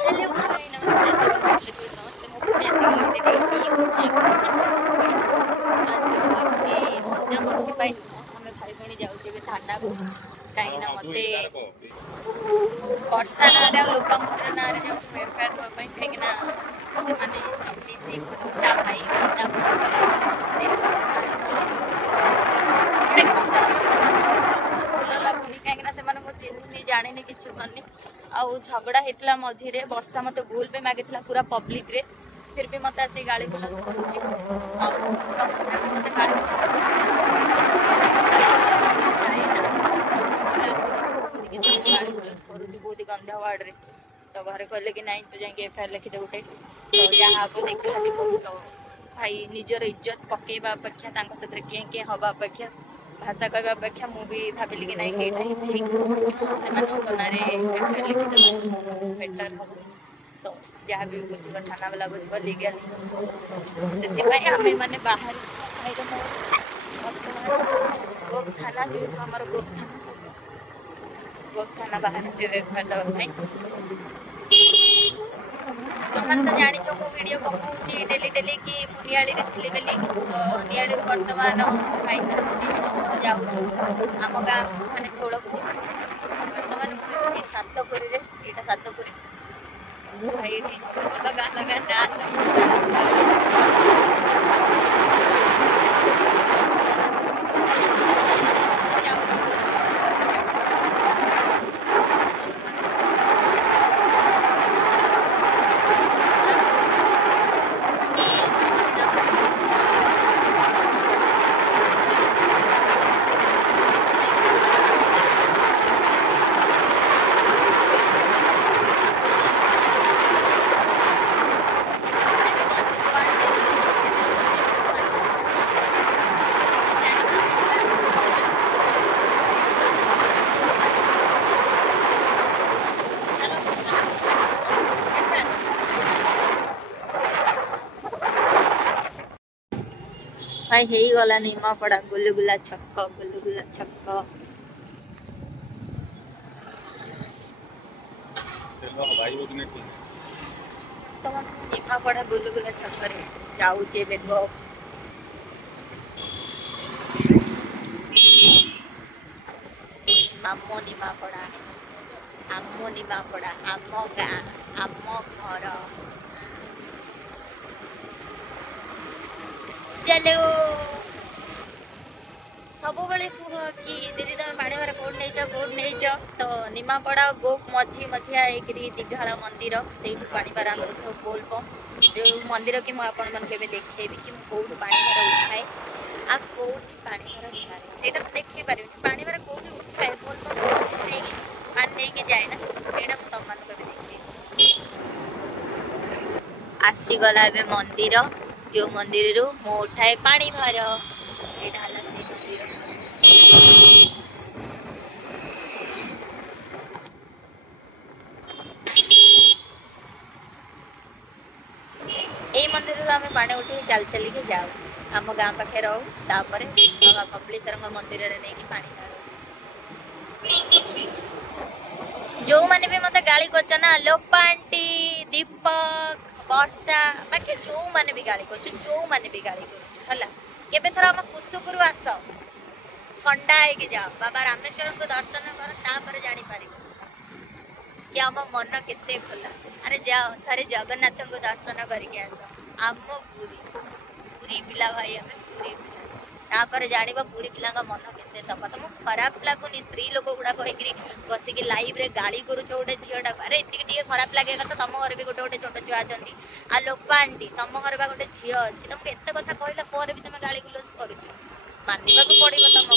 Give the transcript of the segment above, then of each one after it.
Hello hi नमस्ते सभी समस्ते मो पुणी आसिक मजा मस्ती पाई आम भाई भौणी जाऊे थाना को कहीं मत वर्षा ना लोपामुद्रा ना जाऊँ एफआईआर देवाई कहीं चंडी घंटा भाई भल लगुनि कहीं मो चिन्हनी जानी कि करनी आउ झगड़ा होता मझे वर्षा मत भूल पे मागी पूरा पब्लिक रे फिर भी मत आसी गाड़ी गुलस करुच्ची मत गाड़ी गाड़ी गुलस करुच्ची बहुत गंदा वार्ड रे तो घरे कहले कि नहीं तू जाए एफआईआर लिखिदे गोटे तो जहाँ हम देखा तो भाई निजर इज्जत पकेवा अपेक्षा साथ किए हवा अपेक्षा भाषा कहवा अपेक्षा मुझे भाविली कि नहीं से एफआईआर लिखिदे बेटर हम तो जहाँ भी बुझ थाना वाला बुझ लीगली से आम मैंने बाहर गोप थाना जो आम गोप थाना बाहर एफआईआर देवाई तुम तो जान मो वीडियो पकाऊँगी डेली डेली कि मुनियाड़ी थी बोली तो नियाड़ी बर्तमान मो भाई मैंने मो जीजी मोर जाऊँ आम गाँ मानने 16 बर्तमान मुझे सातपुरी यहाँ सातपुरी भाई गाँ लगा नाच भाई हे गला निमापड़ा गुलगुला छक्क तो निमापड़ा गुलगुला छक्क जाऊे बेग आम निमापड़ा आम गाँ आम घर चलो सब बेले कह कि दीदी तुम पानी भर कौट नहीं तो निमापड़ा गोप मझी मझिया एक दीघाड़ मंदिर से पानी भर आम उठाऊ बोलबम जो मंदिर कि मुझे देखेबी कि कौट पानी भर उठाए आ कौट पानी भर उठाए तो देखे पारे पानी भर कौट उठाए बोलबम पानी नहीं जाए ना से तुम मान देखे आसीगला मंदिर जो मंदिर रू मु उठाए पानी भर ये मंदिर आम पानी उठे चल चल के जाऊ आम गाँ पाखे रहू तापर बाबा कपिलेश्वर मंदिर में नहीं पानी जो मैंने भी मत गाली कर लोपा आंटी दीपक वर्षा बाकी जो मैंने भी गाली कर केबे थोड़ा आम कुसुपुर आस ठंडा है जाओ बाबा रामेश्वर को दर्शन कर तापर जानी पार कि आम मन केते खोला अरे जाओ थे जगन्नाथ को दर्शन करके आस आम पूरी पिला भाई आम पूरी पिला तापर जान पूरी पिला मन केते सफा तुम खराब लगुनि स्त्री लोक गुड़ा कहीकि बसिक लाइव रे गाड़ी करुच गोटे झीटा अरे ये खराब लगे कथा तुम घर भी गोटे गोटे छोट छुआ अच्छा आ लोपा आंटी तुम घर बा गोटे झील अच्छी तुमको एत कथा कहला भी तुम गाड़ी गुलस करुच मानवा पड़ो तुमको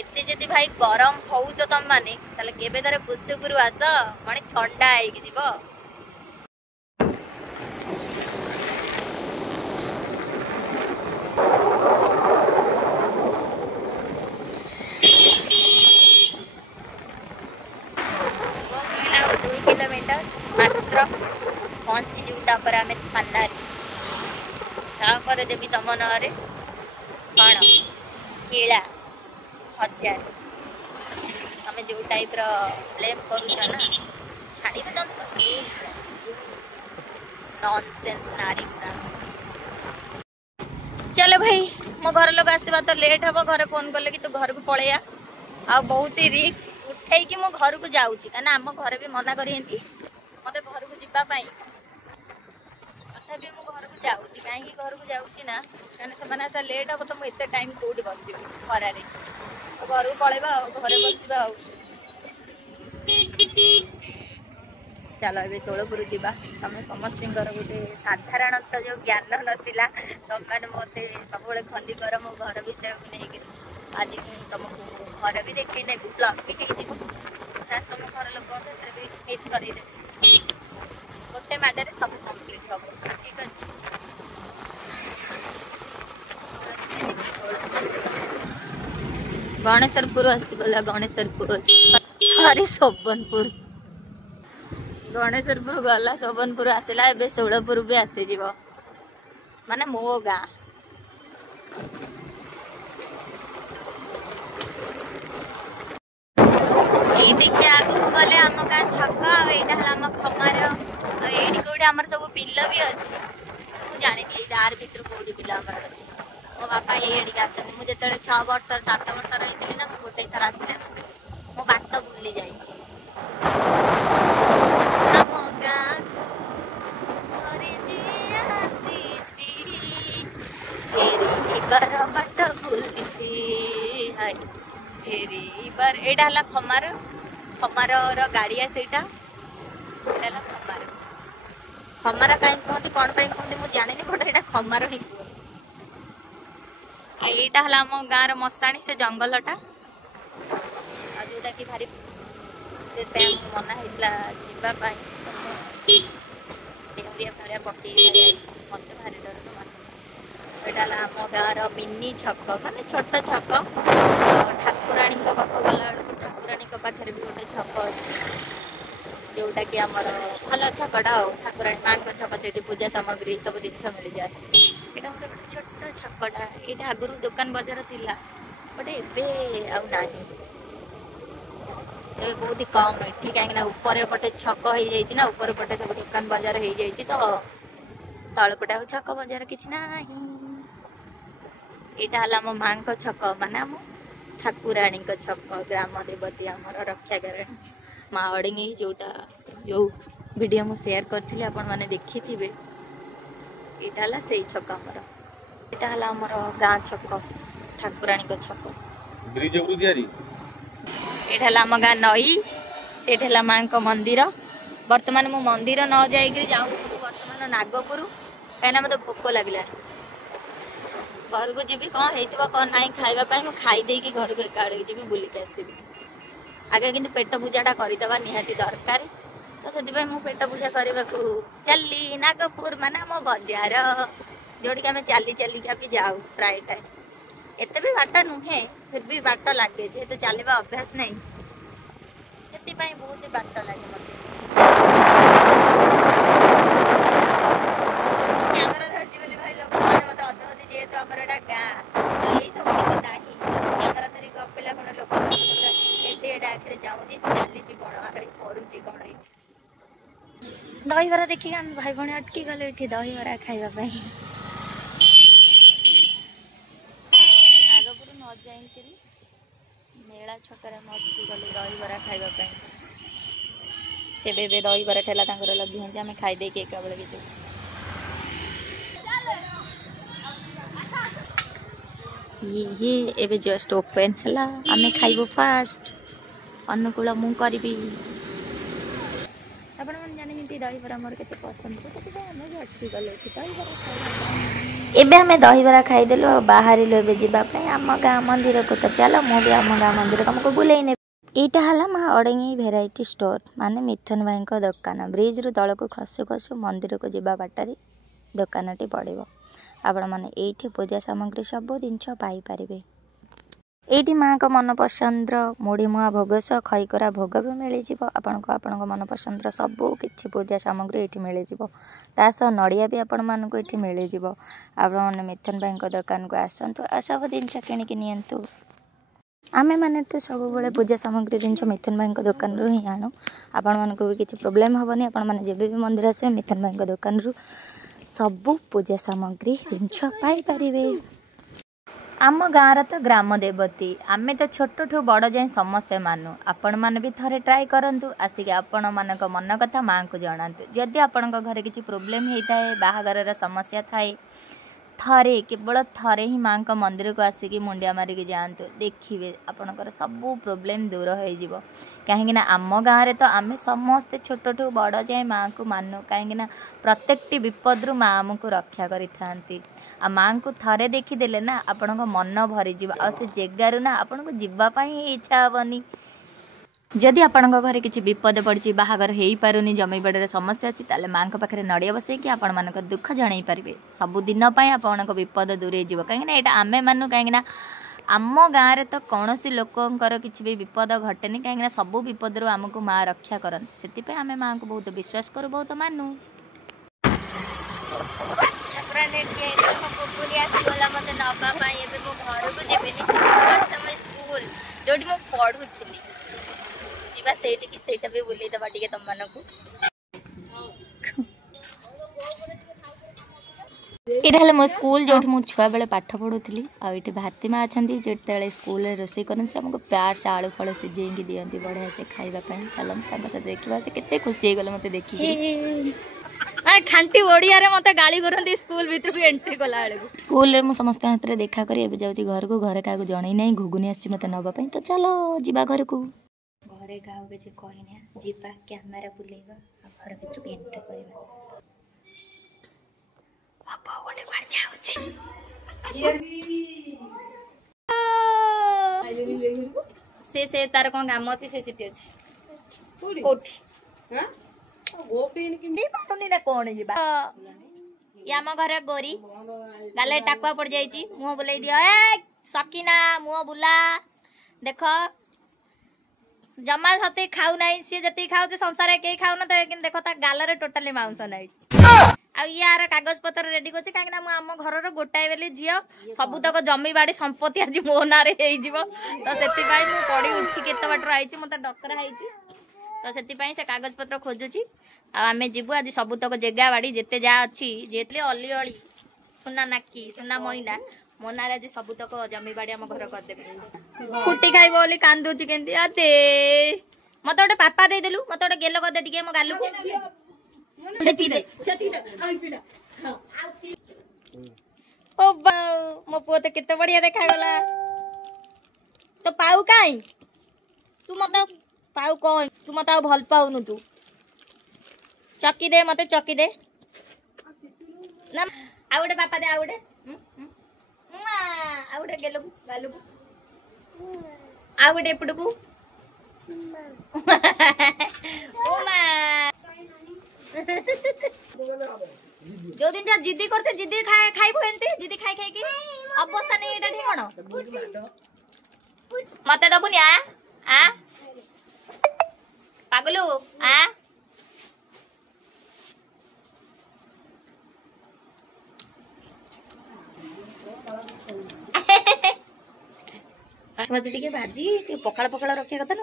एते जदि भाई गरम होउच तुम माने ताले केबे धरे पुष्यपुर आस माने ठंडा आईकी जीव मात्र पहुँची जूटा पर आम थाना देवी तुम नारे कौन किला 1000 आम जो टाइप ब्लेम करूच ना छाड़ी नॉनसेंस नारी गुड़ा। चलो भाई मो घर लोग आसवा तो लेट हम घर फोन कले कि तू घर को पलैया आ बहुत ही रिस्क उठे कि मो घर को जाऊँगी कहीं आम घर भी मना करी मत घर को जावाई तथापि मु घर को जाऊँगी कहीं घर को जाऊँगी ना कहीं से लेट हम तो मुझे टाइम कौटी बस खरारे घर को पलैबा घरे बसवा चलो ए षोलपुर जावा तुम समस्त गोटे साधारणतः जो ज्ञान नाला तुम मैंने मत सब खंदी कर मो घर विषय को लेकिन आज तुमको घर भी देखे ने ब्लॉग भी तुम घर लोग भी मीट कर गोटे माडे सब कम्प्लीट हम ठीक अच्छे। गणेशपुर आसीगला गणेशपुर सॉरी सोबनपुर गणेशपुर गला सोबनपुर आसला ए षोलपुर भी आसी जीव माने मो गाँ ये आगू गले आम गाँ छक आम खमार ये कौटे आम सब बिल भी अच्छे मुझे जानी यार भर कौटी बिल आम अच्छे मो बापा ये आसती मुझे 6 वर्ष 7 वर्ष रही ना गोटे थर आसती मो बाट भूली जाइए बाट भूली बार एटा खमार खमार गाड़िया से खमार खमार कहीं कहते कौन कहते मुझे जानी बट यहाँ खमार ही यहाँ है आम गाँव मशाणी से जंगलटा जोटा कि भारी मना होता जावाई डेहरिया फेहरिया पकई मत भारी डर यहाँ आम गाँव मिनी छक माने छोट छक ठाकुराणी पाख गला बेलू ठाकुराणी पाखे भी गोटे छक अच्छे जोटा कि आमर भल छकटा ठाकुराणी माँ छक से पूजा सामग्री सब जिन मिल जाए यहाँ गोटे छोट छकटा यहाँ आगुरी दुकान बजार थिला बट एबे आउ नाही ए बहुत ही कम एठी कहीं ऊपर पटे छक हो जाइए ना ऊपर पटे सब दुकान बजार हो जाइए तो तल पटे छक बजार किसी ना यहाँ है आम माँ छक माने आम ठाकुराणी छक ग्राम देवती आमर रक्षाकरणी माँ अड़िंगी जोटा जो वीडियो मु शेयर करथि आपण माने देखि थिबे एटा ला सेई छक हमर एटा हला हमर गाँ छक ठाकुराणी छक ब्रिज ऊपर जारी एटा हला हम गाँ नई सेठ हला माँ को मंदिर वर्तमान मु मंदिर न जाई कि जाऊ वर्तमान नागपुर कहीं मत भोक लगला घर को जी कौन कौन ना खावाई मुझे खाईदे घर को एका जी बुलिक आसबि आगे कि पेट पूजाटा करदेवा निहाती दरकार तो से मु पेट पूजा करने को चली नागपुर माने मो बजार जोटिक आम चली चलिका भी जाऊ प्राय टाइम एत भी बाट नुहे फिर भी बाट लगे जेहेतु चलवा अभ्यास नहीं से बहुत बाट लगे मत कैमेरा धरती बोली भाई लोग मत अधे जेहेतु आम गाँ यही सब किसी ना कैमेरा धरिक गपिला कौन लोक एडे आखिर जाऊँगी चली कौन आखिर करुच्ची कौन दहीबरा देखिए आम भाई भाई अटकी गले ये दहीबरा खावाई नागपुर न जाइए मेला छकरे अटकी गलु दहीबरा खावाई से बे दहीबरा ठेला लगी आम खाईदे एक बेले ये एबे जस्ट ओपन है आम खाइबो फास्ट अनुकूल मु करी आपण मन जाने दहीबरा मोर केते पसंद तो से आम अटकी गले दहीबरा एबे हमें दहीबरा खाईदेलु और बाहर लो जावाई आम गाँ मंदिर को तो चलो मुझे आम गाँ मंदिर तुमको बुले यहाँ है माँ अड़ंगी भेराइटी स्टोर माने मिथुन भाई को दुकान ब्रिज रु तल को खसु खसु मंदिर को जावा बाटर दुकान टी पड़ो आपण मैंने ये पूजा सामग्री सब जिनस पाइपर ये माँ को मन पसंद मुढ़ी मुआ भोग सह खईकरा भोग भी मिल आपण को मन पसंद सबू किसी पूजा सामग्री ये मिल सह नड़िया भी आपण मानक ये मिल आपण मैंने मिथुन भाई दुकान को आसतु सब जिन किणिकी नियंतु। आमे मैंने तो सब बड़े पूजा सामग्री जिन मिथुन भाई दुकान रू ही आणु आपण मानक भी किसी प्रोब्लेम हेनी आपण मैंने जब भी मंदिर आसे मिथुन भाई दुकान रू सबू पूजा सामग्री जिन पाइपर। आम गाँव तो ग्राम देवती आमे तो छोट ठू बड़ जाए समस्ते मानु आपण मैंने भी थरे ट्राए करूँ आसिक आपण मान मन कथा माँ को जनातु जदि आपण घर किसी प्रोब्लेम होता है बाहागर समस्या थाए थरे केवल थरे ही माँ का मंदिर को आसिक मुंडिया मारिक जातु देखिए आपणकर सबू प्रोब्लेम दूर हो कहीं आम गाँव में तो आम समस्ते छोट ठू बड़ जाए माँ को मानु कहीं प्रत्येकटी विपद रू माँ आमको रक्षा करी माँ को थरे देखीदे ना आपण मन भरी आ से जगार ना आपन को जीवाई इच्छा हेनी जदि आपण घर किसी विपद पड़ी बाहागर हो पारुनी जमी बड़े समस्या अच्छी ताले माँ पाखे नड़िया बसैकी आपण मान दुख जन पारे सबुदिन आपण विपद दूरे जीव कहीं यहाँ आमे मानु कहीं आम गाँव में तो कौन सी लोकर किसी भी विपद घटेनि कहीं सबू विपद रू आमको माँ रक्षा करती से आम माँ को बहुत विश्वास करूँ बहुत मानू। मत नापी मो घर को जीवन स्कूल जो पढ़ुली भी बुले दबा टे तुम मानक यहाँ मो स्कूल जो छुआ बेले पाठ पढ़ुली आठ भाती माँ अच्छा जो स्कूल रोसे कर आमको प्यार से आलू फल सिझेकी दिखती बढ़िया से खावाई चलते देखा से केते खुशी गले मत देखिए खांटी ओडिया रे मते गाली करंती स्कूल भीतर को एंट्री कला बेलू स्कूल मु समस्त हाथ में देखा करी एबे जाउची घर को घरे का जणै नै घुगुनी आछि मते नबा पई तो चलो जीवा घर को घरे गाँव के जे कहिना जीवा कैमरा बुलेबा घर भीतर को एंट्री करबा बाबा ओटे बार जाउची से तार कोन काम अछि से सिटी अछि कोठी हां आम घर गोरी गाले टाकुआ पड़ जाइए मुह बुलाई दियो सकीना मुह बुला देख जमा सती खाऊ ना सी जी खाऊ संसार कहीं खाऊ ना तो देख गाल टोटाली मांस ना यार कागज पत्र रेडी कर कहीं आम घर गोटाए बेली झी सबुतक जमी बाड़ी संपत्ति आज मो ना तो से पड़ी उठी केत बाट आई मत डकरा है तो से कागज पत्र खोजुची आमे जीवु आज सबुतक जगह बाड़ी जेते जा अच्छी जेतले अली अली सुना नाकी सुना मैना मोनार आज सबुतक जमी बाड़ी आम घर करदे फुटी खाइब बोली कांदुची केंती आते मत गोटे पापा दे देलु मत गोटे गेलो कर दे टिके मो गालु ओ बाऊ मो पुओ तो केते बढ़िया देखा गला तो पाऊ काई तू मत पाऊ कौन तू मत आ भल पाउनु तू चकी दे मते चकी दे ना आउडे पापा दे आउडे आउडे गेलो गालू आउडे पडकू ओ मां जो दिन जा जिद्दी करते जिद्दी खाइबो एंती जिद्दी खाई खाई की अवस्था नहीं एटा ठीक कोन मते दबुनी आ पागलू आ टे भाजी पखाड़ पखाड़ रखा कथा न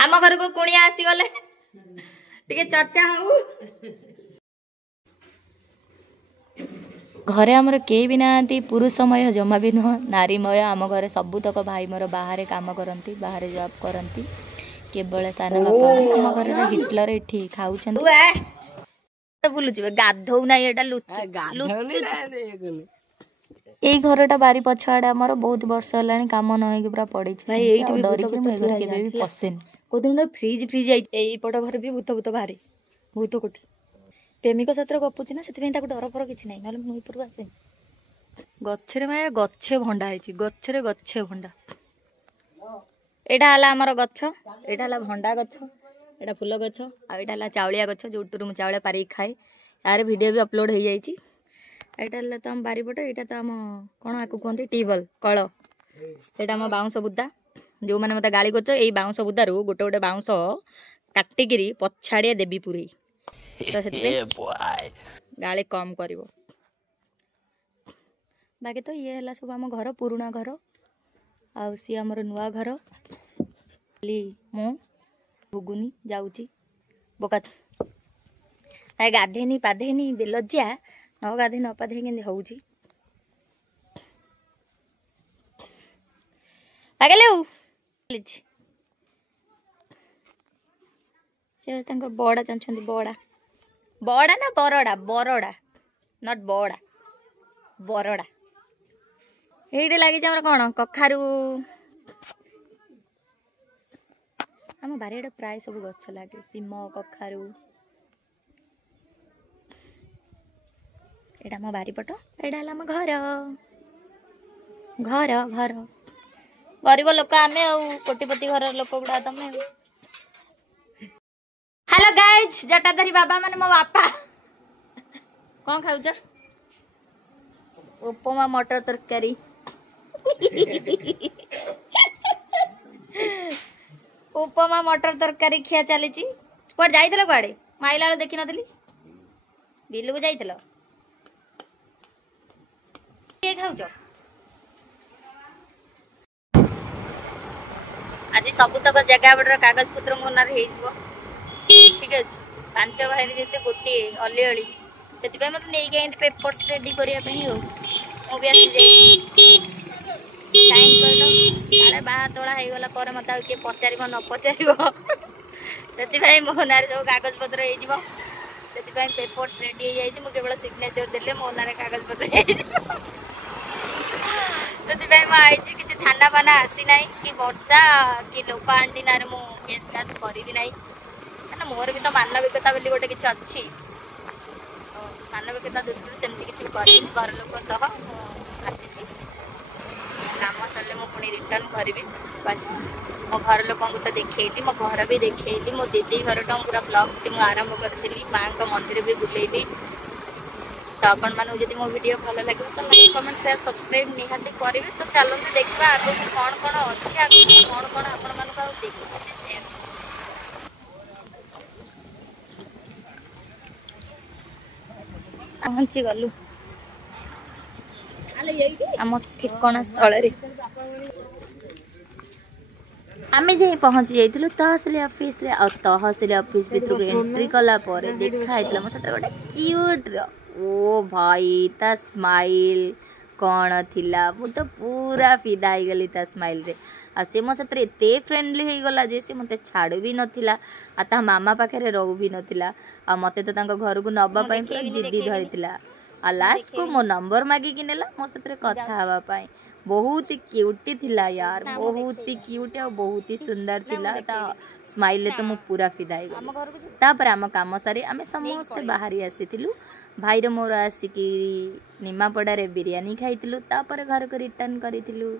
आम घर को कुणिया आसी गले टे चर्चा हो घरे आमर के भी ना पुरुषमय जमा भी नुह नारीमय आम घर सबुतक भाई मोर बाहर काम करती बाहर जॉब करती केवल सान बापा आम घर हिटलर एठी खाऊ बुलुचे गाधौ ना एटा यही घरटा बारी पछाड़े आमर बहुत वर्ष है कम न पूरा पड़ी डरिक पसेन कौन फ्रिज फ्रिज आईपट घर भी भूत भूत बाहरी भूत कोठी प्रेमिक साथ गपुची ना से डर फर किसी ना ना मुझे आसे गच्छे माया गच्छे भंडा है गच्छे गच्छे भंडा यहाँ आमर गछ यहाँ भंडा गछ यहाँ फूल गछ आटा चाउलिया गछ जो चाउल पारिक खाए यार वीडियो भी अपलोड हो जाइए यहाँ तो आम बारीपट यहाँ तो आम कौन आपको कहते ट्यूबवेल कल से बाउंस बुदा जो मैंने मत गाड़ी कर यही बाउंस बुदार गोटे गोटे बाउंस काटिकी पछाड़िया देवी पुरे तो से गाड़ी कम कर बाकी तो ये है सब आम घर पुराणा घर आउ सी आमर नुआ घर खाली मु गुगुनी जाऊँगी बोका गाधेनी पाधेनी बेलज्या न गाधे न पाधे के हूँ से बड़ा चाहते बड़ा बड़ा ना बरड़ा बरड़ा नट बड़ा बरड़ा ये लगी कौन कखारू आम बारियाड़े प्राय सब गछ लगे सीम कखारू एटा मो बारीपट एटा आम घर घर घर गरीब लोक आमे कोटिपति घर लोक गुड़ा तमें हेलो गाइज जटाधारी बाबा माने मो बापा कौन खाऊ उपमा मटर तरकारी उपमा मटर तरकारी खिया चली कुआडे जाइथिल कुआडे माइला बेले देखि नथली बिलु को जाइथिल के खाउछ आज सबुतक जगह बडर कागज पत्र मो नार हे जबो ठीक अछि पांच भाई जेते गोटे अली अली सेति पे मत नै गए पेपर्स रेडी करिया पे हो मो भी आसी जाई टाइम कहलो अरे बा तोड़ा हे गला पर मत के पचारिबो न पचारिबो सेति भाई मो नार जो कागज पत्र हे जबो सेति भाई पेपर्स रेडी हे जाई छी मो केवल सिग्नेचर देले मो नार कागज पत्र हे जबो सेति भाई म आइ छी किछ थाना बाना आसी नै कि वर्षा कि लोपा आंटी नार मो केस कास करिवि नै ना मोर भी तो मानविकता बोली गोटे किछ अच्छी मानविकता दृष्टि सेमती किछ करी घर लोक सह आसी काम सरले मो पुणी रिटर्न करबी बस मो घर लोक तो देखैली मो घर भी देखैली मो दीदी घर टा पूरा ब्लॉग टी मु आरंभ करथिली मां का मंदिर भी बुलेली तो अपन मानु यदि मो वीडियो भल लगे तो लाइक कमेंट शेयर सब्सक्राइब निहाती करिवे तो चलो देखबा आगो कोन कोन अछि आगो कोन कोन अपन मानु का देखि शेयर पहुँची गलु आम ठिकना स्थल आम जे पहुँची जाइलु तहसिल ऑफिस रे और तहसिल ऑफिस भीतर एंट्री कला पर देखा मो सत गोटे क्यूट ओ भाई ता स्माइल कौन थिला मु तो पूरा फिदा हो गली ता स्माइल रे आ से मो सतरे एते फ्रेंडली हो गला जे से मते छाड़ू भी नथिला आ ता मामा पाखे रहू भी नथिला आ मते तो तांको घर को नबा पई पूरा जिद्दी धरिथिला आ लास्ट को मो नंबर मागी कि नेला मो सतरे कथा हवा पई बहुत ही क्यूट थिला यार बहुत ही क्यूट और बहुत ही सुंदर थिला ता स्माइल ले तो मु पूरा फिदा हो गली तापर आम काम सारी आमे समस्त बाहरी आसीथिलु भाई रे मोर आसिकी निमापड़ा रे बिरयानी खाइथिलु तापर घर को रिटर्न करिथिलु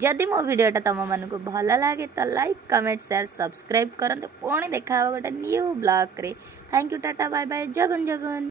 जदि मो वीडियोटा तुम मानक भल लगे तो लाइक कमेंट शेयर सब्सक्राइब करंतु पुणी देखा गोटे न्यू ब्लॉग रे थैंक यू टाटा बाय बाय जगन जगन।